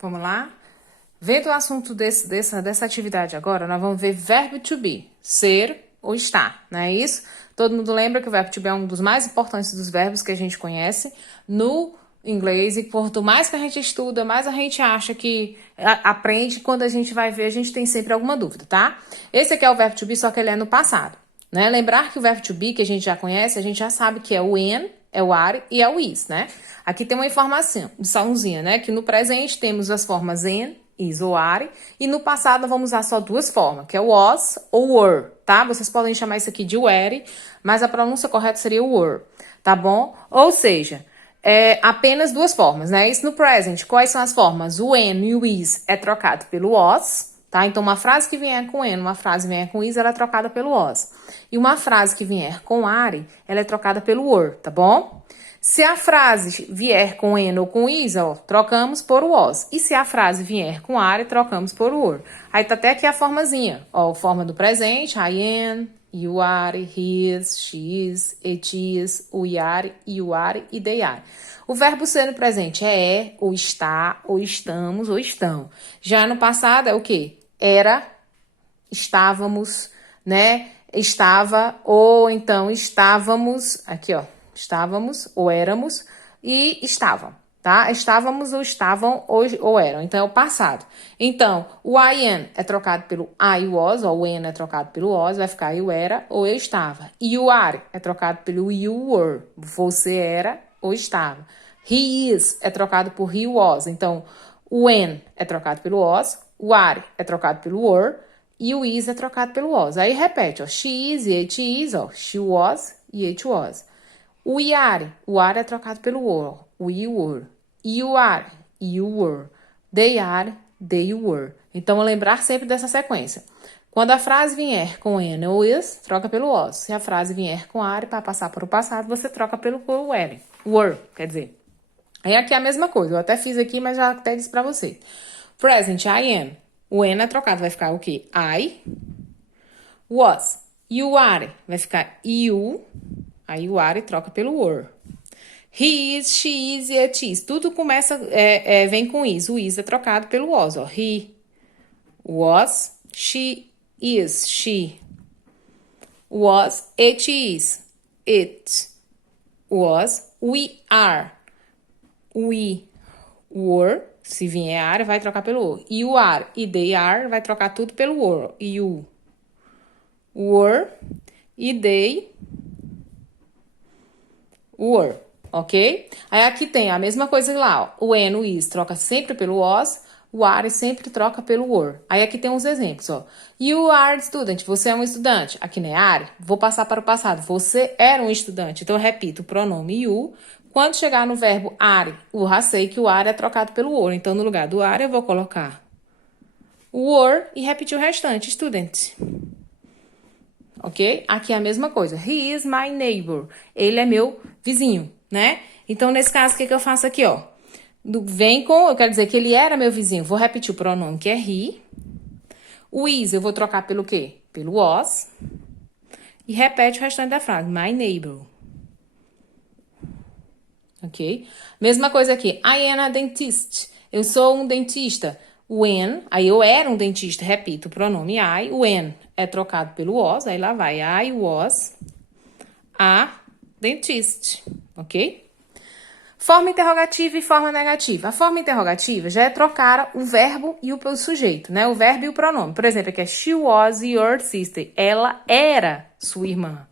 Vamos lá? Vendo o assunto dessa atividade agora, nós vamos ver verbo to be, ser ou estar, não é isso? Todo mundo lembra que o verbo to be é um dos mais importantes dos verbos que a gente conhece no inglês, e quanto mais que a gente estuda, mais a gente acha que aprende, quando a gente vai ver, a gente tem sempre alguma dúvida, tá? Esse aqui é o verbo to be, só que ele é no passado, né? Lembrar que o verbo to be, que a gente já conhece, a gente já sabe que é o when, é o are e é o is, né? Aqui tem uma informaçãozinha, né? Que no presente temos as formas in, is ou are, e no passado vamos usar só duas formas, que é o was ou were, tá? Vocês podem chamar isso aqui de were, mas a pronúncia correta seria o were, tá bom? Ou seja, apenas duas formas, né? Isso no present. Quais são as formas? O when e o is é trocado pelo was, tá? Então, uma frase que vier com when, uma frase que vier com is, ela é trocada pelo was. E uma frase que vier com are, ela é trocada pelo were, tá bom? Se a frase vier com when ou com is, ó, trocamos por was. E se a frase vier com are, trocamos por were. Aí tá até aqui a formazinha, ó, a forma do presente, I am, you are, he is, she is, it is, we are, you are e they are. O verbo ser no presente é, ou está, ou estamos, ou estão. Já no passado é o quê? Era, estávamos, né? Estava, ou então estávamos, aqui ó, estávamos ou éramos e estavam, tá? Estávamos ou estavam ou eram, então é o passado. Então, o I am é trocado pelo I was, ou o when é trocado pelo was, vai ficar eu era ou eu estava. E o are é trocado pelo you were, você era ou estava. He is é trocado por he was, então o when é trocado pelo was, o are é trocado pelo were, e o is é trocado pelo was. Aí repete, ó, she is e it is, ó, she was e it was. O o are é trocado pelo were, we were. You are, you were. They are, they were. Então, lembrar sempre dessa sequência. Quando a frase vier com an ou is, troca pelo was. Se a frase vier com are, para passar para o passado, você troca pelo were, quer dizer. Aí aqui é a mesma coisa, eu até fiz aqui, mas já até disse para você. Present, I am. O an é trocado, vai ficar o quê? I was. You are, vai ficar you. Aí o are troca pelo were. He is, she is e it is. Tudo começa, vem com is. O is é trocado pelo was, ó. He was, she is, she was, it is, it was, we are, we were. Se vier are, vai trocar pelo were. You are e they are, vai trocar tudo pelo were. You were e they were, ok? Aí aqui tem a mesma coisa lá, ó. O when, o is, troca sempre pelo was, o are sempre troca pelo were. Aí aqui tem uns exemplos, ó. You are student, você é um estudante. Aqui não é are, vou passar para o passado. Você era um estudante. Então eu repito o pronome you. Quando chegar no verbo are, eu já sei que o are é trocado pelo were. Então no lugar do are eu vou colocar o were e repetir o restante, student. Ok? Aqui é a mesma coisa. He is my neighbor. Ele é meu vizinho, né? Então, nesse caso, o que eu faço aqui, ó? Vem com, eu quero dizer que ele era meu vizinho. Vou repetir o pronome, que é he. O is eu vou trocar pelo quê? Pelo was. E repete o restante da frase. My neighbor. Ok? Mesma coisa aqui. I am a dentist. Eu sou um dentista. When, aí eu era um dentista, repito o pronome I. When é trocado pelo was, aí lá vai. I was a dentist, ok? Forma interrogativa e forma negativa. A forma interrogativa já é trocar o verbo e o sujeito, né? O verbo e o pronome. Por exemplo, aqui é she was your sister. Ela era sua irmã.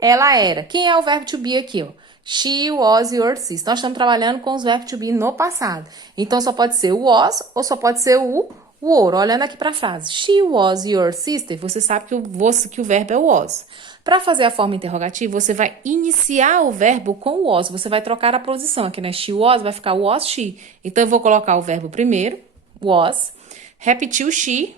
Ela era. Quem é o verbo to be aqui, ó? She was your sister. Nós estamos trabalhando com os verbos to be no passado. Então, só pode ser o was ou só pode ser o were. Olhando aqui para a frase. She was your sister. Você sabe que o verbo é o was. Para fazer a forma interrogativa, você vai iniciar o verbo com o was. Você vai trocar a posição. Aqui, né? She was, vai ficar was she. Então, eu vou colocar o verbo primeiro, was, repetir o she,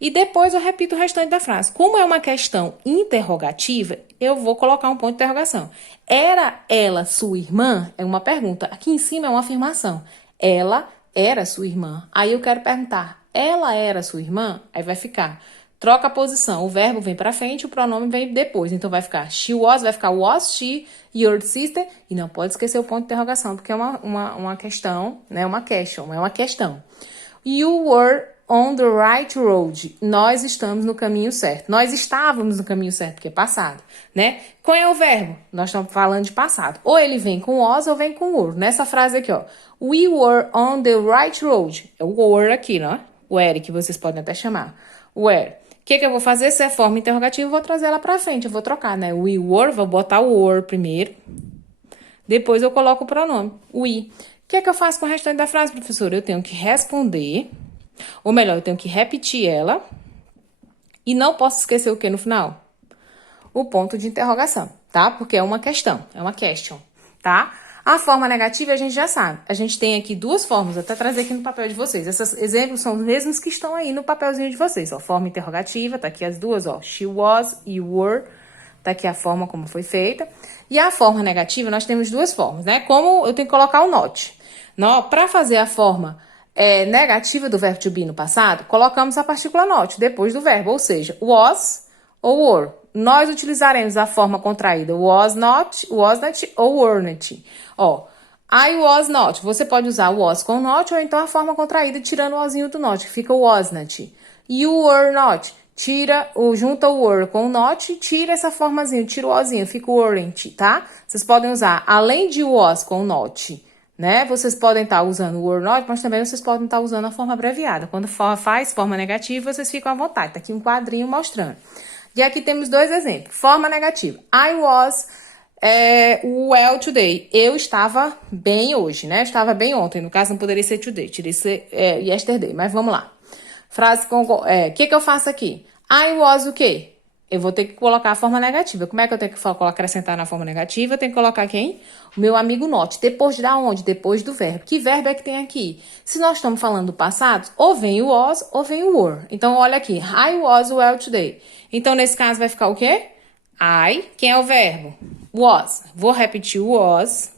e depois eu repito o restante da frase. Como é uma questão interrogativa, eu vou colocar um ponto de interrogação. Era ela sua irmã? É uma pergunta. Aqui em cima é uma afirmação. Ela era sua irmã. Aí eu quero perguntar, ela era sua irmã? Aí vai ficar troca a posição. O verbo vem pra frente, o pronome vem depois. Então, vai ficar she was, vai ficar was she your sister. E não pode esquecer o ponto de interrogação, porque é uma questão, né? Uma question, é uma questão. You were on the right road. Nós estamos no caminho certo. Nós estávamos no caminho certo, porque é passado, né? Qual é o verbo? Nós estamos falando de passado. Ou ele vem com was ou vem com were. Nessa frase aqui, ó. We were on the right road. É o were aqui, né? O were, que vocês podem até chamar. Were. O que eu vou fazer? Se é forma interrogativa, eu vou trazer ela pra frente. Eu vou trocar, né? We were, vou botar o were primeiro. Depois eu coloco o pronome. We. O que eu faço com o restante da frase, professora? Eu tenho que responder, ou melhor, eu tenho que repetir ela, e não posso esquecer o que no final? O ponto de interrogação, tá? Porque é uma questão, é uma question, tá? A forma negativa a gente já sabe. A gente tem aqui duas formas, vou até trazer aqui no papel de vocês. Esses exemplos são os mesmos que estão aí no papelzinho de vocês, ó. Forma interrogativa, tá aqui as duas, ó. She was, you were, tá aqui a forma como foi feita. E a forma negativa, nós temos duas formas, né? Como eu tenho que colocar o not. Para fazer a forma negativa do verbo to be no passado, colocamos a partícula not depois do verbo, ou seja, was ou were. Nós utilizaremos a forma contraída was not ou were not. Ó, I was not. Você pode usar was com not ou então a forma contraída tirando o ozinho do not, que fica was not. You were not. Junta o were com o not, tira essa formazinha, tira o ozinho, fica o weren't, tá? Vocês podem usar, além de was com not, né? Vocês podem estar usando o were not, mas também vocês podem estar usando a forma abreviada. Quando faz forma negativa, vocês ficam à vontade. Tá aqui um quadrinho mostrando. E aqui temos dois exemplos. Forma negativa. I was well today. Eu estava bem hoje, né? Eu estava bem ontem. No caso, não poderia ser today. Teria que ser yesterday. Mas vamos lá. Frase com... que eu faço aqui? I was o quê? Eu vou ter que colocar a forma negativa. Como é que eu tenho que acrescentar na forma negativa? Eu tenho que colocar quem? O meu amigo not. Depois de onde? Depois do verbo. Que verbo é que tem aqui? Se nós estamos falando do passado, ou vem o was ou vem o were. Então, olha aqui. I was well today. Então, nesse caso, vai ficar o quê? I. Quem é o verbo? Was. Vou repetir o was.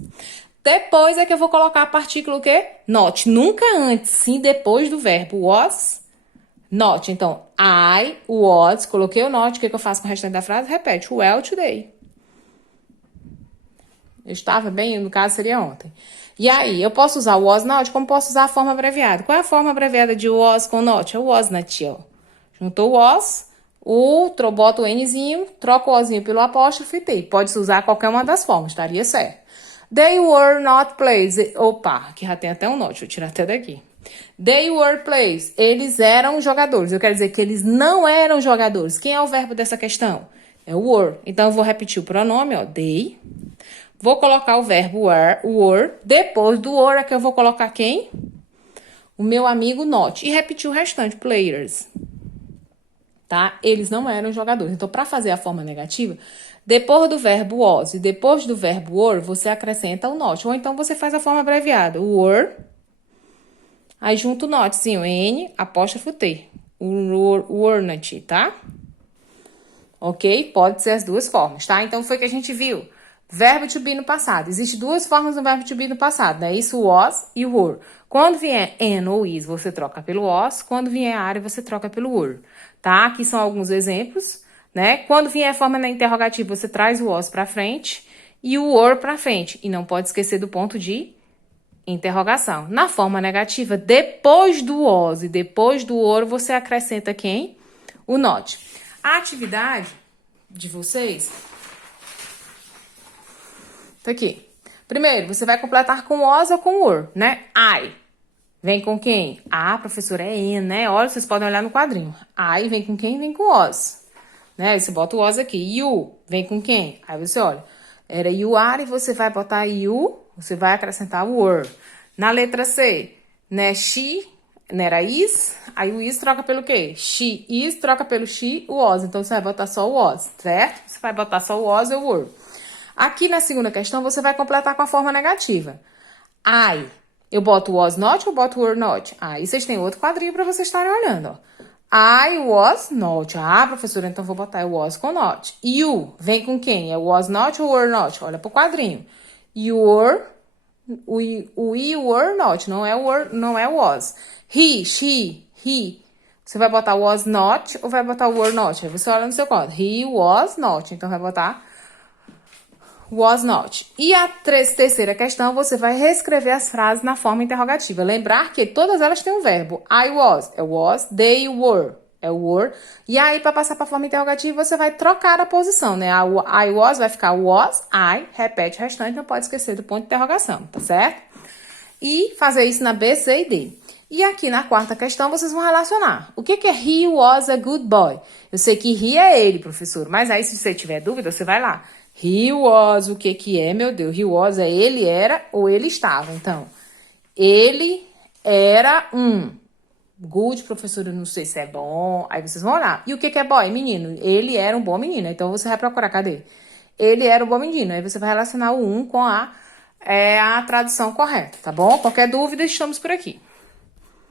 Depois é que eu vou colocar a partícula o quê? Not. Nunca antes, sim depois do verbo was not. Então, I was, coloquei o not, o que eu faço com o restante da frase? Repete, well today. Eu estava bem, no caso seria ontem. E aí, eu posso usar o was not, como posso usar a forma abreviada? Qual é a forma abreviada de was com not? É o was not, ó. Juntou o was, bota o nzinho, troca o ozinho pelo apóstrofo e t. Pode-se usar qualquer uma das formas, estaria certo. They were not players. Opa, aqui já tem até um not, vou tirar até daqui. They were players. Eles eram jogadores. Eu quero dizer que eles não eram jogadores. Quem é o verbo dessa questão? É o were. Então, eu vou repetir o pronome, ó. They. Vou colocar o verbo were. Depois do were é que eu vou colocar quem? O meu amigo not. E repetir o restante, players. Tá? Eles não eram jogadores. Então, para fazer a forma negativa, depois do verbo was e depois do verbo were, você acrescenta o not. Ou então, você faz a forma abreviada. Were. Aí junto o notzinho, N, apóstrofo T. O weren't, tá? Ok? Pode ser as duas formas, tá? Então, foi que a gente viu. Verbo to be no passado. Existem duas formas do verbo to be no passado, né? Isso, was e were. Quando vier an ou is, você troca pelo was. Quando vier are, você troca pelo were, tá? Aqui são alguns exemplos, né? Quando vier a forma na interrogativa, você traz o was pra frente e o were pra frente. E não pode esquecer do ponto de interrogação. Na forma negativa, depois do was e depois do were, você acrescenta quem? O not. A atividade de vocês tá aqui. Primeiro, você vai completar com was ou com were, né? I. Vem com quem? Ah, professora, é an, né? Olha, vocês podem olhar no quadrinho. I vem com quem? Vem com was. Né? Aí você bota o was aqui. You vem com quem? Aí você olha. Era you are e você vai botar you. Você vai acrescentar o were. Na letra C, né? She, né? Era is. Aí o is troca pelo quê? She is troca pelo she, o was. Então, você vai botar só o was, certo? Você vai botar só o was ou o were. Aqui na segunda questão, você vai completar com a forma negativa. I. Eu boto was not ou boto were not? Aí vocês têm outro quadrinho para vocês estarem olhando, ó. I was not. Ah, professora, então vou botar was com not. You. Vem com quem? É was not ou were not? Olha pro quadrinho. You were... We were not, não é was. He, she, he. Você vai botar was not ou vai botar were not? Aí você olha no seu quadro. He was not. Então, vai botar was not. E a terceira questão, você vai reescrever as frases na forma interrogativa. Lembrar que todas elas têm um verbo. I was, é was. They were, é were. E aí, para passar para a forma interrogativa, você vai trocar a posição, né? I was vai ficar was, I. Repete o restante, não pode esquecer do ponto de interrogação, tá certo? E fazer isso na B, C e D. E aqui na quarta questão, vocês vão relacionar. O que é he was a good boy? Eu sei que he é ele, professor. Mas aí, se você tiver dúvida, você vai lá. He was, o que é, meu Deus? He was é ele era ou ele estava. Então, ele era good, professor, eu não sei se é bom. Aí vocês vão olhar. E o que é boy? Menino. Ele era um bom menino. Então, você vai procurar, cadê? Ele era um bom menino. Aí você vai relacionar o com a tradução correta, tá bom? Qualquer dúvida, estamos por aqui.